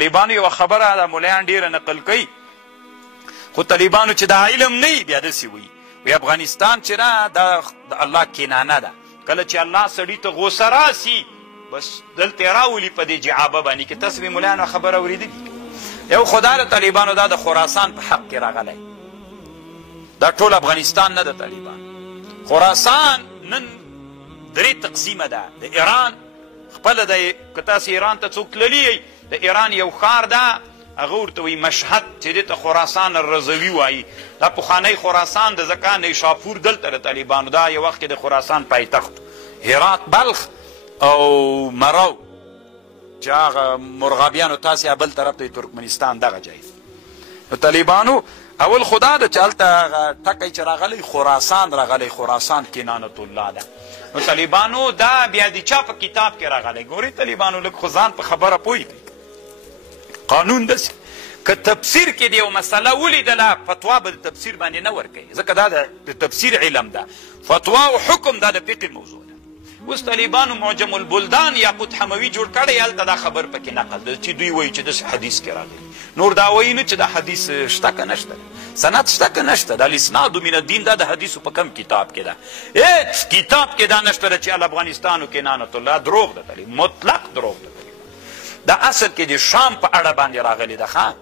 طالبانو یوه خبره ده ملیان ډېره نقل کوي، خو طالبانو چې دا علم نه وي بیا داسې وایي افغانستان چې ده دا د الله کینانه ده. کله چې الله سړي ته غوسه راسي بس دلته یې راولي په دې جعابه باندې که تاسو به ملیانو خبره اورېدلي. یو خو دا د طالبانو دا د خراسان په حق کې راغلی، دا ټول افغانستان نه د طالبان. خراسان نن درې تقسیمه ده، د ایران خپله ده. که تاسې ایران ته څوک تللي د ایران یو ښار ده هغه ورته وایي مشهد چې دې ته خراسان الرضوي وایي. دا پخوانی خراسان د ځکه نیشاپور دلته د طالبانو، دا یو وخت کې د خراسان پایتخت هرات بلخ او مرو چې هغه مرغابیانو تاسې بل طرف ته ترکمنستان دغه ځای. نو طالبانو اول خو دا ده چې هلته هغه ټکی چې راغلی خراسان راغلی، خراسان کنانة الله ده. نو طالبانو دا بیا د چا په کتاب کې راغلی؟ ګورې طالبانو لږ خو ځان په خبره پوهېږي. قانون داسې که تفسیر کې د یو مسله ولیدله فتوا به د تفسیر باندې نه ورکوي، ځکه دا د تفسیر علم ده. فتوا او حکم دا د فقه موضوع ده. اوس طالبانو معجم البلدان یاقوت حموي جوړ کړی، هلته دا خبر پکې نقل ده چې دوی وایي چې داسې حدیث کې راغلی. نور دا وایي نه چې دا حدیث شته که نشته، سند شته که نشته. دا الاسناد من الدین دا د حدیثو په کم کتاب کې ده، هېڅ کتاب کې دا نشته ده چې الافغانستان و کنانة الله. دروغ ده طالب، مطلق دروغ ده. دا اصل کې د شام په اړه باندې راغلی ده. ښه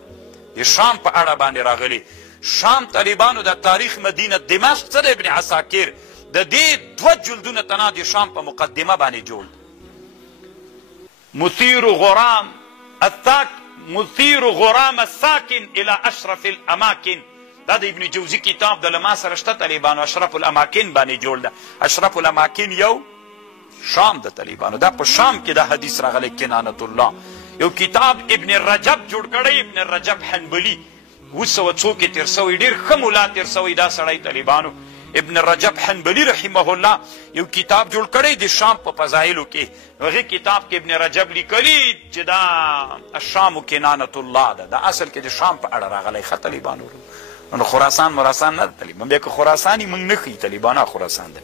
د شام په اړه باندې راغلی. شام طالبانو د تاریخ مدینه دمشق څه د ابن عساکر د دې دوه جلدونه تنا د شام په مقدمه باندې جوړ. مثير غرام الساکن الى اشرف الاماکن، دا د ابن جوزی کتاب د لما سره شته. طالبانو اشرف الاماکن باندې جوړ ده. اشرف الاماکن یو شام د طالبانو، دا په شام کې دا حدیث راغلی کنانة الله. یو کتاب ابن رجب جوړ کړی، ابن رجب حنبلي 200 کې تیر سوی، ډېر ښه ملا تیر سوی دا سړی طالبانو. ابن رجب حنبلي رحمه الله یو کتاب جوړ کړی د شام په فضایلو کې. هغې کتاب کې ابن رجب لیکلي چې دا الشام کنانة الله ده، دا اصل کې د شام په اړه راغلی. ښه طالبانو نو خراسان مراسان نه ده طالبان. بیا که خراسان یې موږ نه ښیي طالبانو خراسان ده،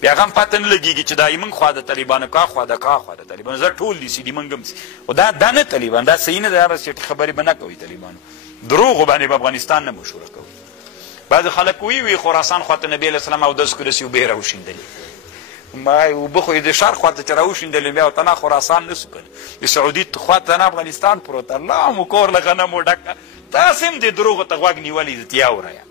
بیا هغه هم پته نه لګېږي چې دا یې موږ خوا د طالبانو کا خوا د کا خوا د طالبانو. زه ټول دي سي دي موږ هم سي، خو دا نه طالبان، دا صحیح نه ده. هغه چټي خبرې به نه کوئ طالبانو، دروغو باندې به افغانستان نه مشهوره کوي. بعضې خلک وی خراسان خواته نبي علیه السلام اودس کړی اوبه یې راوشیندلې. ما اوبه خو یې د شرق خواته چې راوشیندلې بیا ورته نه خراسان نه سو کړی، د سعودي خواته نه افغانستان پروت. الله مو کور له غنمو ډکه. تاسې هم د دروغو ته غوږ نیولی دي، تیا ووایه